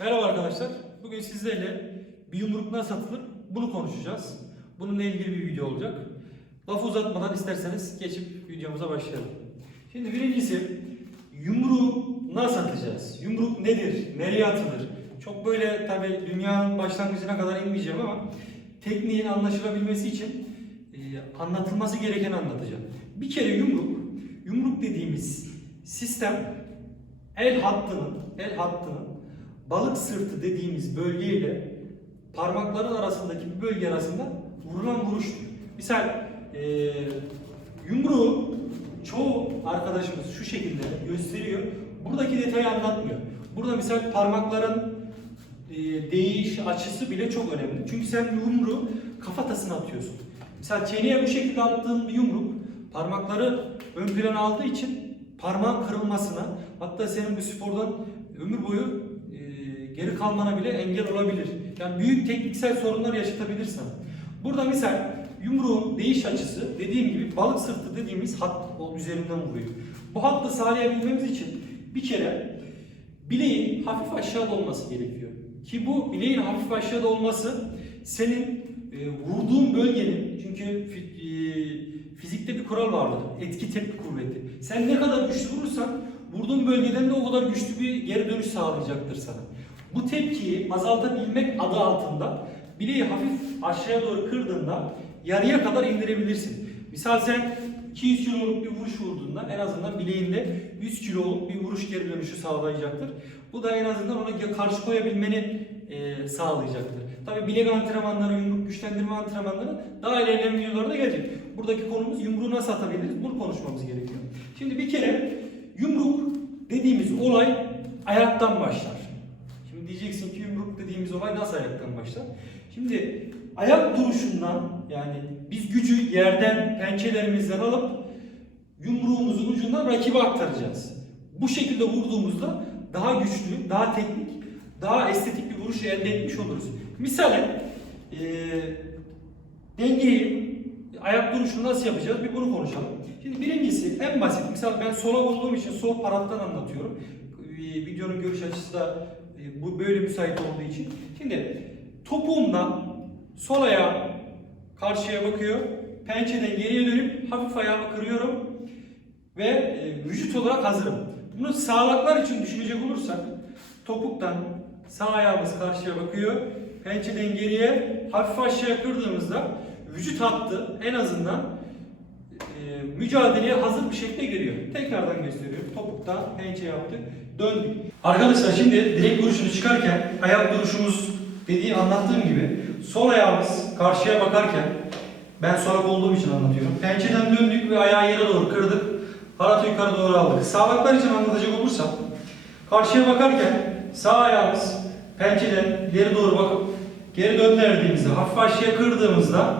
Merhaba arkadaşlar. Bugün sizlerle bir yumruk nasıl atılır bunu konuşacağız. Bununla ilgili bir video olacak. Lafı uzatmadan isterseniz geçip videomuza başlayalım. Şimdi birincisi yumruğu nasıl atacağız? Yumruk nedir? Nereye atılır? Çok böyle tabi dünyanın başlangıcına kadar inmeyeceğim ama tekniğin anlaşılabilmesi için e, anlatılması gerekeni anlatacağım. Bir kere yumruk, yumruk dediğimiz sistem el hattının, el hattının balık sırtı dediğimiz bölgeyle parmakların arasındaki bir bölge arasında vurulan vuruştur. Misal e, yumruğu çoğu arkadaşımız şu şekilde gösteriyor. Buradaki detayı anlatmıyor. Burada misal parmakların e, değiş açısı bile çok önemli. Çünkü sen yumruğu kafatasına atıyorsun. Mesela çeneye bu şekilde attığın bir yumruk parmakları ön plana aldığı için parmağın kırılmasına hatta senin bu spordan ömür boyu geri kalmana bile engel olabilir. Yani büyük tekniksel sorunlar yaşatabilir sana. Burada misal yumruğun değiş açısı dediğim gibi balık sırtı dediğimiz hat üzerinden vuruyor. Bu hattı sağlayabilmemiz için bir kere bileğin hafif aşağıda olması gerekiyor. Ki bu bileğin hafif aşağıda olması senin e, vurduğun bölgenin çünkü e, fizikte bir kural vardır. Etki tepki kuvveti. Sen ne kadar güçlü vurursan vurduğun bölgeden de o kadar güçlü bir geri dönüş sağlayacaktır sana. Bu tepkiyi azaltabilmek adı altında bileği hafif aşağıya doğru kırdığında yarıya kadar indirebilirsin. Misal sen 200 kiloluk bir vuruş vurduğunda en azından bileğinde 100 kiloluk bir vuruş geri dönüşü sağlayacaktır. Bu da en azından ona karşı koyabilmeni e, sağlayacaktır. Tabi bilek antrenmanları, yumruk güçlendirme antrenmanları daha ilerleyen videolarda gelecek. Buradaki konumuz yumruğu nasıl atabiliriz bunu konuşmamız gerekiyor. Şimdi bir kere yumruk dediğimiz olay ayaktan başlar. Diyeceksin ki yumruk dediğimiz olay nasıl ayaktan başlar? Şimdi ayak duruşundan yani biz gücü yerden pençelerimizden alıp yumruğumuzun ucundan rakibe aktaracağız. Bu şekilde vurduğumuzda daha güçlü, daha teknik, daha estetik bir vuruş elde etmiş oluruz. Misalen eee dengeyi ayak duruşunu nasıl yapacağız bir bunu konuşalım. Şimdi birincisi en basit. Mesela ben sola vurduğum için sol parattan anlatıyorum. Ee, Videonun görüş açısı da e, bu böyle müsait olduğu için. Şimdi topuğumdan sol ayağım karşıya bakıyor. Pençeden geriye dönüp hafif ayağımı kırıyorum ve e, vücut olarak hazırım. Bunu sağlaklar için düşünecek olursak topuktan sağ ayağımız karşıya bakıyor. Pençeden geriye hafif aşağıya kırdığımızda vücut hattı en azından e, mücadeleye hazır bir şekilde geliyor. Tekrardan gösteriyorum. Topuktan pençe yaptık. Döndük. Arkadaşlar şimdi direkt vuruşunu çıkarken ayak duruşumuz dediği anlattığım gibi sol ayağımız karşıya bakarken ben solak olduğum için anlatıyorum. Pençeden döndük ve ayağı yere doğru kırdık. Haratı yukarı doğru aldık. Sağlaklar için anlatacak olursam karşıya bakarken sağ ayağımız pençeden ileri doğru bakıp geri döndürdüğümüzde hafif aşağıya kırdığımızda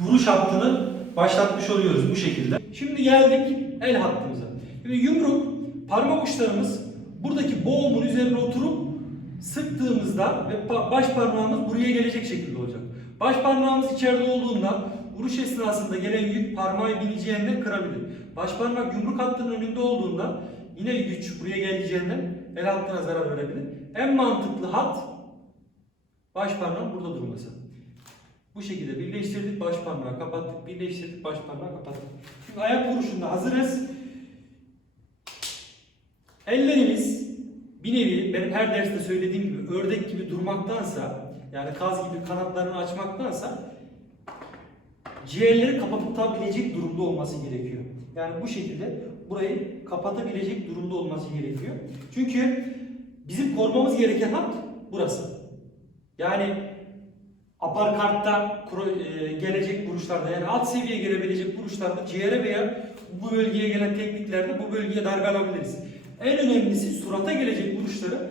vuruş hattını başlatmış oluyoruz bu şekilde. Şimdi geldik el hattımıza. Şimdi yumruk parmak uçlarımız buradaki boğumun üzerine oturup sıktığımızda ve baş parmağımız buraya gelecek şekilde olacak. Baş parmağımız içeride olduğunda vuruş esnasında gelen yük parmağı bineceğinden kırabilir. Baş parmak yumruk hattının önünde olduğunda yine güç buraya geleceğinden el hattına zarar verebilir. En mantıklı hat baş parmağın burada durması. Bu şekilde birleştirdik baş parmağı kapattık, birleştirdik baş parmağı kapattık. Şimdi ayak vuruşunda hazırız. Ellerimiz bir nevi benim her derste söylediğim gibi ördek gibi durmaktansa yani kaz gibi kanatlarını açmaktansa ciğerleri kapatabilecek durumda olması gerekiyor. Yani bu şekilde burayı kapatabilecek durumda olması gerekiyor. Çünkü bizim korumamız gereken hat burası. Yani aparkartta e, gelecek vuruşlarda yani alt seviye gelebilecek vuruşlarda ciğere veya bu bölgeye gelen tekniklerde bu bölgeye darbe alabiliriz. En önemlisi surata gelecek vuruşları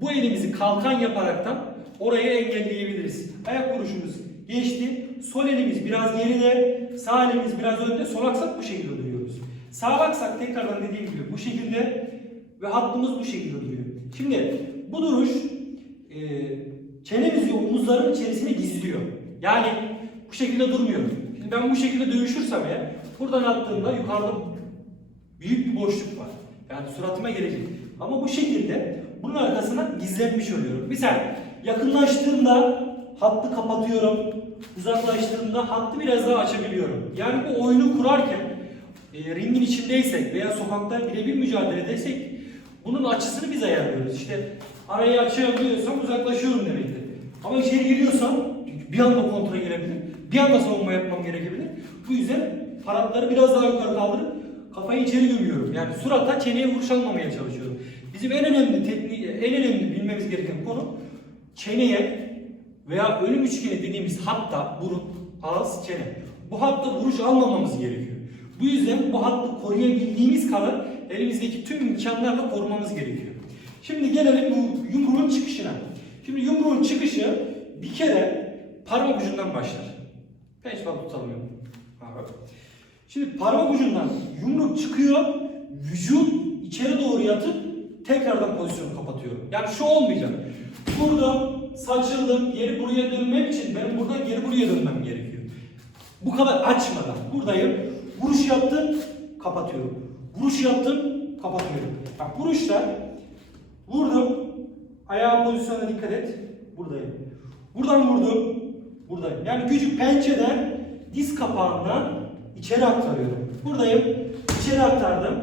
bu elimizi kalkan yaparaktan oraya engelleyebiliriz. Ayak vuruşumuz geçti. Sol elimiz biraz geride, sağ elimiz biraz önde. Solaksak bu şekilde duruyoruz. Sağlaksak tekrardan dediğim gibi bu şekilde ve hattımız bu şekilde duruyor. Şimdi bu duruş e, çenemizi omuzların içerisine gizliyor. Yani bu şekilde durmuyor. Şimdi ben bu şekilde dövüşürsem eğer buradan attığımda yukarıda büyük bir boşluk var. Yani suratıma gelecek. Ama bu şekilde bunun arkasına gizlenmiş oluyorum. Misal yakınlaştığımda hattı kapatıyorum. Uzaklaştığımda hattı biraz daha açabiliyorum. Yani bu oyunu kurarken e, ringin içindeysek veya sokakta birebir mücadele edersek bunun açısını biz ayarlıyoruz. İşte arayı açabiliyorsam uzaklaşıyorum demektir. Ama içeri giriyorsam bir anda kontra gelebilir. Bir anda savunma yapmam gerekebilir. Bu yüzden paratları biraz daha yukarı kaldırıp kafayı içeri gömüyorum. Yani surata çeneye vuruş almamaya çalışıyorum. Bizim en önemli tekniği, en önemli bilmemiz gereken konu çeneye veya ölüm üçgeni dediğimiz hatta burun, ağız, çene. Bu hatta vuruş almamamız gerekiyor. Bu yüzden bu hattı koruyabildiğimiz kadar elimizdeki tüm imkanlarla korumamız gerekiyor. Şimdi gelelim bu yumruğun çıkışına. Şimdi yumruğun çıkışı bir kere parmak ucundan başlar. Bak tutalım yumruğu. Şimdi parmak ucundan yumruk çıkıyor, vücut içeri doğru yatıp tekrardan pozisyonu kapatıyorum. Yani şu olmayacak. Vurdum, saçıldım, geri buraya dönmem için benim buradan geri buraya dönmem gerekiyor. Bu kadar açmadan buradayım. Vuruş yaptım, kapatıyorum. Vuruş yaptım, kapatıyorum. Bak vuruşta vurdum. Ayağı pozisyonuna dikkat et. Buradayım. Buradan vurdum. Buradayım. Yani gücü pençeden diz kapağından içeri aktarıyorum. Buradayım. içeri aktardım.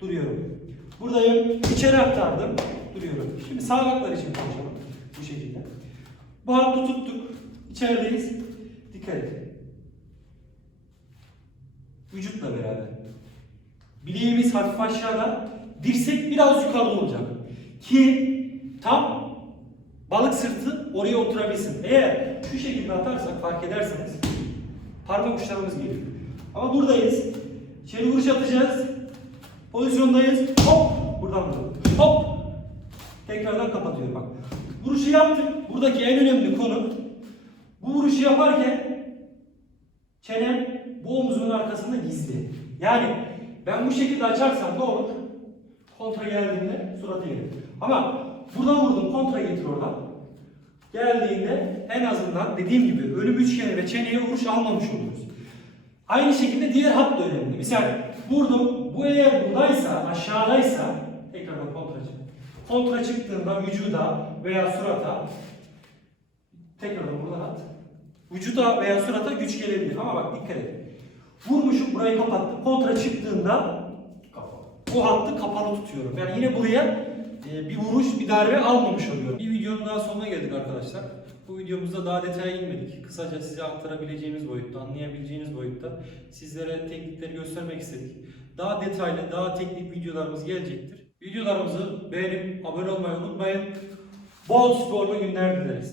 Duruyorum. Buradayım. içeri aktardım. Duruyorum. Şimdi sağ ayaklar için konuşalım. Bu şekilde. Bu tuttuk. İçerideyiz. Dikkat et. Vücutla beraber. Bileğimiz hafif aşağıda. Dirsek biraz yukarıda olacak. Ki tam balık sırtı oraya oturabilsin. Eğer şu şekilde atarsak fark ederseniz parmak uçlarımız geliyor. Ama buradayız. İçeri vuruş atacağız. Pozisyondayız. Hop! Buradan vuralım. Hop! Tekrardan kapatıyorum bak. Vuruşu yaptık. Buradaki en önemli konu bu vuruşu yaparken çenem bu omuzumun arkasında gizli. Yani ben bu şekilde açarsam ne olur? Kontra geldiğinde surata gelir. Ama buradan vurdum kontra getir oradan. Geldiğinde en azından dediğim gibi ölüm üçgeni ve çeneye vuruş almamış oluruz. Aynı şekilde diğer hat da önemli. Misal vurdum bu eğer buradaysa aşağıdaysa tekrardan kontra çık. Kontra çıktığında vücuda veya surata tekrardan burada at. Vücuda veya surata güç gelebilir ama bak dikkat et. Vurmuşum burayı kapattım. Kontra çıktığında bu hattı kapalı tutuyorum. Yani yine buraya e, bir vuruş, bir darbe almamış oluyorum. Bir videonun daha sonuna geldik arkadaşlar. Bu videomuzda daha detaya inmedik. Kısaca size aktarabileceğimiz boyutta, anlayabileceğiniz boyutta sizlere teknikleri göstermek istedik. Daha detaylı, daha teknik videolarımız gelecektir. Videolarımızı beğenip abone olmayı unutmayın. Bol sporlu günler dileriz.